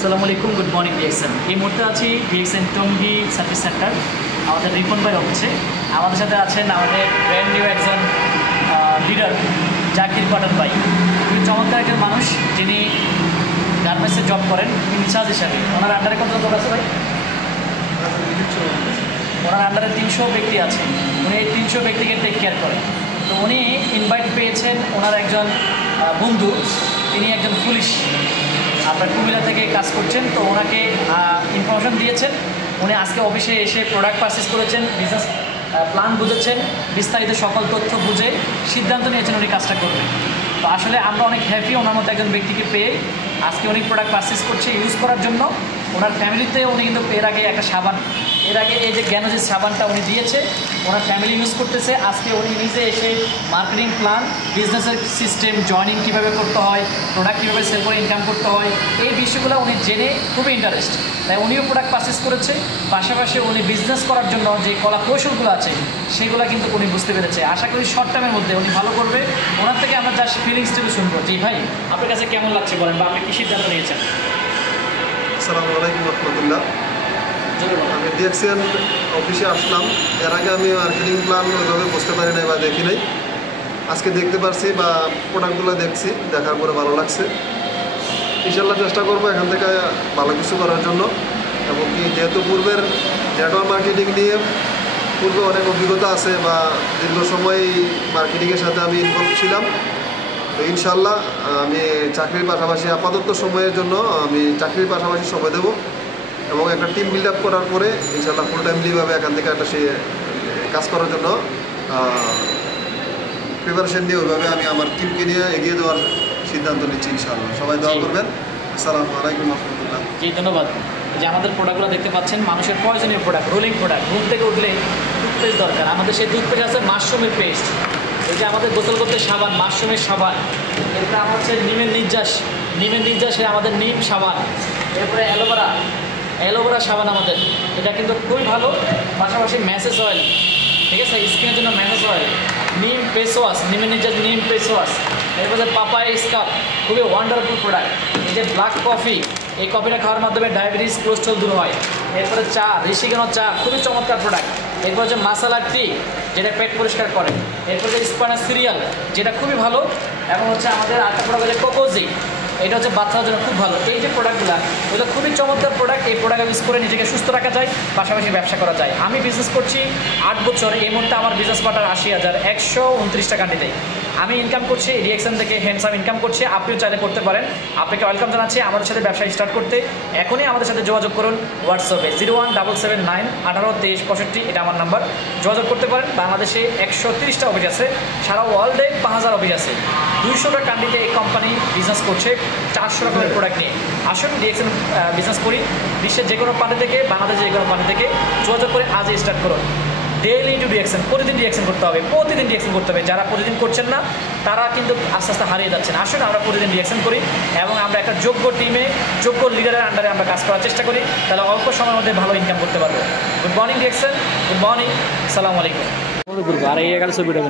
আসসালামু আলাইকুম, good morning DXN. এই মুহূর্তে আছি ডিএক্সএন টঙ্গী সার্ভিস সেন্টার, আমাদের রিপন ভাই অফিসে। আমাদের সাথে আছেন আমাদের ব্র্যান্ড নিউ একজন লিডার জাকির পাঠান ভাই। খুবই চমৎকার একজন মানুষ, যিনি গার্মেন্টসে জব করেন ইনচার্জ হিসাবে। ওনার আন্ডারে কত লোক আছে ভাই? ওনার আন্ডারে 300 ব্যক্তি আছে। উনি এই 300 ব্যক্তিকে টেক কেয়ার করেন। তো উনি ইনভাইট পেয়েছেন ওনার একজন বন্ধু, তিনি একজন পুলিশ আপনার কুমিল্লা থেকে কাজ করছেন। তো ওনাকে ইনফরমেশন দিয়েছেন, উনি আজকে অফিসে এসে প্রোডাক্ট পারচেস করেছেন, বিজনেস প্ল্যান বুঝেছেন, বিস্তারিত সকল তথ্য বুঝে সিদ্ধান্ত নিয়েছেন উনি কাজটা করবেন। তো আসলে আমরা অনেক হ্যাপি ওনার মতো একজন ব্যক্তিকে পেয়ে। আজকে উনি প্রোডাক্ট পারচেস করছে ইউজ করার জন্য। ওনার ফ্যামিলিতে উনি কিন্তু এর আগে একটা সাবান, এর আগে এই যে জ্ঞানোজিস সাবানটা উনি দিয়েছে, ওনার ফ্যামিলি ইউজ করতেছে। আজকে উনি নিজে এসে মার্কেটিং প্ল্যান, বিজনেসের সিস্টেম, জয়েনিং কীভাবে করতে হয়, প্রোডাক্ট কীভাবে সেল করে ইনকাম করতে হয়, এই বিষয়গুলো উনি জেনে খুবই ইন্টারেস্ট। তাই উনিও প্রোডাক্ট পারচেস করেছে। পাশাপাশি উনি বিজনেস করার জন্য যে কলা কৌশলগুলো আছে সেগুলো কিন্তু উনি বুঝতে পেরেছে। আশা করি শর্ট টাইমের মধ্যে উনি ভালো করবে। ওনার থেকে আমরা জাস্ট ফিলিংসটা শুনবো। জি ভাই, আপনার কাছে কেমন লাগছে বলেন, বা আপনি কী সিদ্ধান্ত নিয়েছেন? আসসালামু আলাইকুম রহমতুল্লাহ। আমি ডিএক্সএন অফিসে আসলাম। এর আগে আমি মার্কেটিং প্ল্যান ওইভাবে বুঝতে পারি নাই বা দেখি নাই। আজকে দেখতে পারছি বা প্রোডাক্টগুলো দেখছি, দেখার পরে ভালো লাগছে। ইনশাল্লাহ চেষ্টা করবো এখান থেকে ভালো কিছু করার জন্য। এবং কি যেহেতু পূর্বের নেটওয়ার্ক মার্কেটিং নিয়ে পূর্বে অনেক অভিজ্ঞতা আছে বা দীর্ঘ সময় মার্কেটিংয়ের সাথে আমি ইনভলভ ছিলাম। তো ইনশাল্লাহ আমি চাকরির পাশাপাশি আপাতত সময়ের জন্য আমি চাকরির পাশাপাশি সময় দেবো এবং একটা টিম বিল্ড আপ করার পরে ইনশাল্লাহ ফুল টাইমলিভাবে এখান থেকে একটা সে কাজ করার জন্য প্রিপারেশন নিয়ে ওইভাবে আমি আমার টিমকে নিয়ে এগিয়ে দেওয়ার সিদ্ধান্ত নিচ্ছি। ইনশাল্লাহ সবাই দোয়া করবেন। আসসালামু আলাইকুম রহমতুল্লাহ। জি, ধন্যবাদ। যে আমাদের প্রোডাক্টগুলো দেখতে পাচ্ছেন, মানুষের প্রয়োজনীয় প্রোডাক্ট, রোলিং প্রোডাক্ট। ঘুম থেকে উঠলে টুথপেস্ট দরকার, আমাদের সেই টুথপেস্ট আছে মাশরুমের পেস্ট। এই যে আমাদের গোসল করতে সাবান, মাশরুমের সাবান। এরপরে আমার হচ্ছে নিমের নির্যাসে আমাদের নিম সাবান। এরপরে অ্যালোভেরা সাবান আমাদের, এটা কিন্তু খুবই ভালো। পাশাপাশি ম্যাসেজ অয়েল, ঠিক আছে, স্কিনের জন্য ম্যাসেজ অয়েল। নিম ফেস ওয়াশ, নিমের নির্যাস নিম ফেস ওয়াশ। এরপরে পাপায়া স্কাপ, খুবই ওয়ান্ডারফুল প্রোডাক্ট। এই যে ব্ল্যাক কফি, এই কফিটা খাওয়ার মাধ্যমে ডায়াবেটিস, কোলেস্ট্রল দূর হয়। এরপরে চা, ঋষিকেন চা, খুবই চমৎকার প্রোডাক্ট। এরপর হচ্ছে মাসালা টি, যেটা পেট পরিষ্কার করে। এরপর হচ্ছে স্পানাস সিরিয়াল, যেটা খুবই ভালো। এবং হচ্ছে আমাদের আরেকটা প্রোডাক্ট হচ্ছে কোকোজি, এটা হচ্ছে বাচ্চাদের জন্য খুব ভালো। এই যে প্রোডাক্টগুলো, ওগুলো খুবই চমৎকার প্রোডাক্ট। এই প্রোডাক্ট ইউজ করে নিজেকে সুস্থ রাখা যায়, পাশাপাশি ব্যবসা করা যায়। আমি বিজনেস করছি 8 বছর। এই মুহূর্তে আমার বিজনেস পার্টনার 80,129 টাকা নিতে আমি ইনকাম করছি। ডিএক্সএন থেকে হ্যান্ডসাম ইনকাম করছি। আপনিও চাইলে করতে পারেন। আপনাকে ওয়েলকাম জানাচ্ছি আমাদের সাথে ব্যবসা স্টার্ট করতে। এখনই আমাদের সাথে যোগাযোগ করুন হোয়াটসঅ্যাপে 0177791863, এটা আমার নাম্বার। যোগাযোগ করতে পারেন। বাংলাদেশে 130টা অফিস আছে, সারা ওয়ার্ল্ডে 5000 অফিস আছে। 200টা কান্ট্রিতে এই কোম্পানি বিজনেস করছে 400 রকমের প্রোডাক্ট নিয়ে। আসুন ডিএক্সএন বিজনেস করি। বিশ্বের যে কোনো প্রান্ত থেকে, বাংলাদেশের যে কোনো প্রান্ত থেকে যোগাযোগ করে আজই স্টার্ট করুন। ডেইলি টু ডিএক্সএন, প্রতিদিন ডিএক্সএন করতে হবে, প্রতিদিন ডিএক্সএন করতে হবে। যারা প্রতিদিন করছেন না তারা কিন্তু আস্তে আস্তে হারিয়ে যাচ্ছেন। আসুন আমরা প্রতিদিন ডিএক্সএন করি এবং আমরা একটা যোগ্য টিমে, যোগ্য লিডারের আন্ডারে আমরা কাজ করার চেষ্টা করি। তাহলে অল্প সময়ের মধ্যে ভালো ইনকাম করতে পারবো। Good morning DXN, good morning, আসসালামু আলাইকুম। আর এই ছবিটা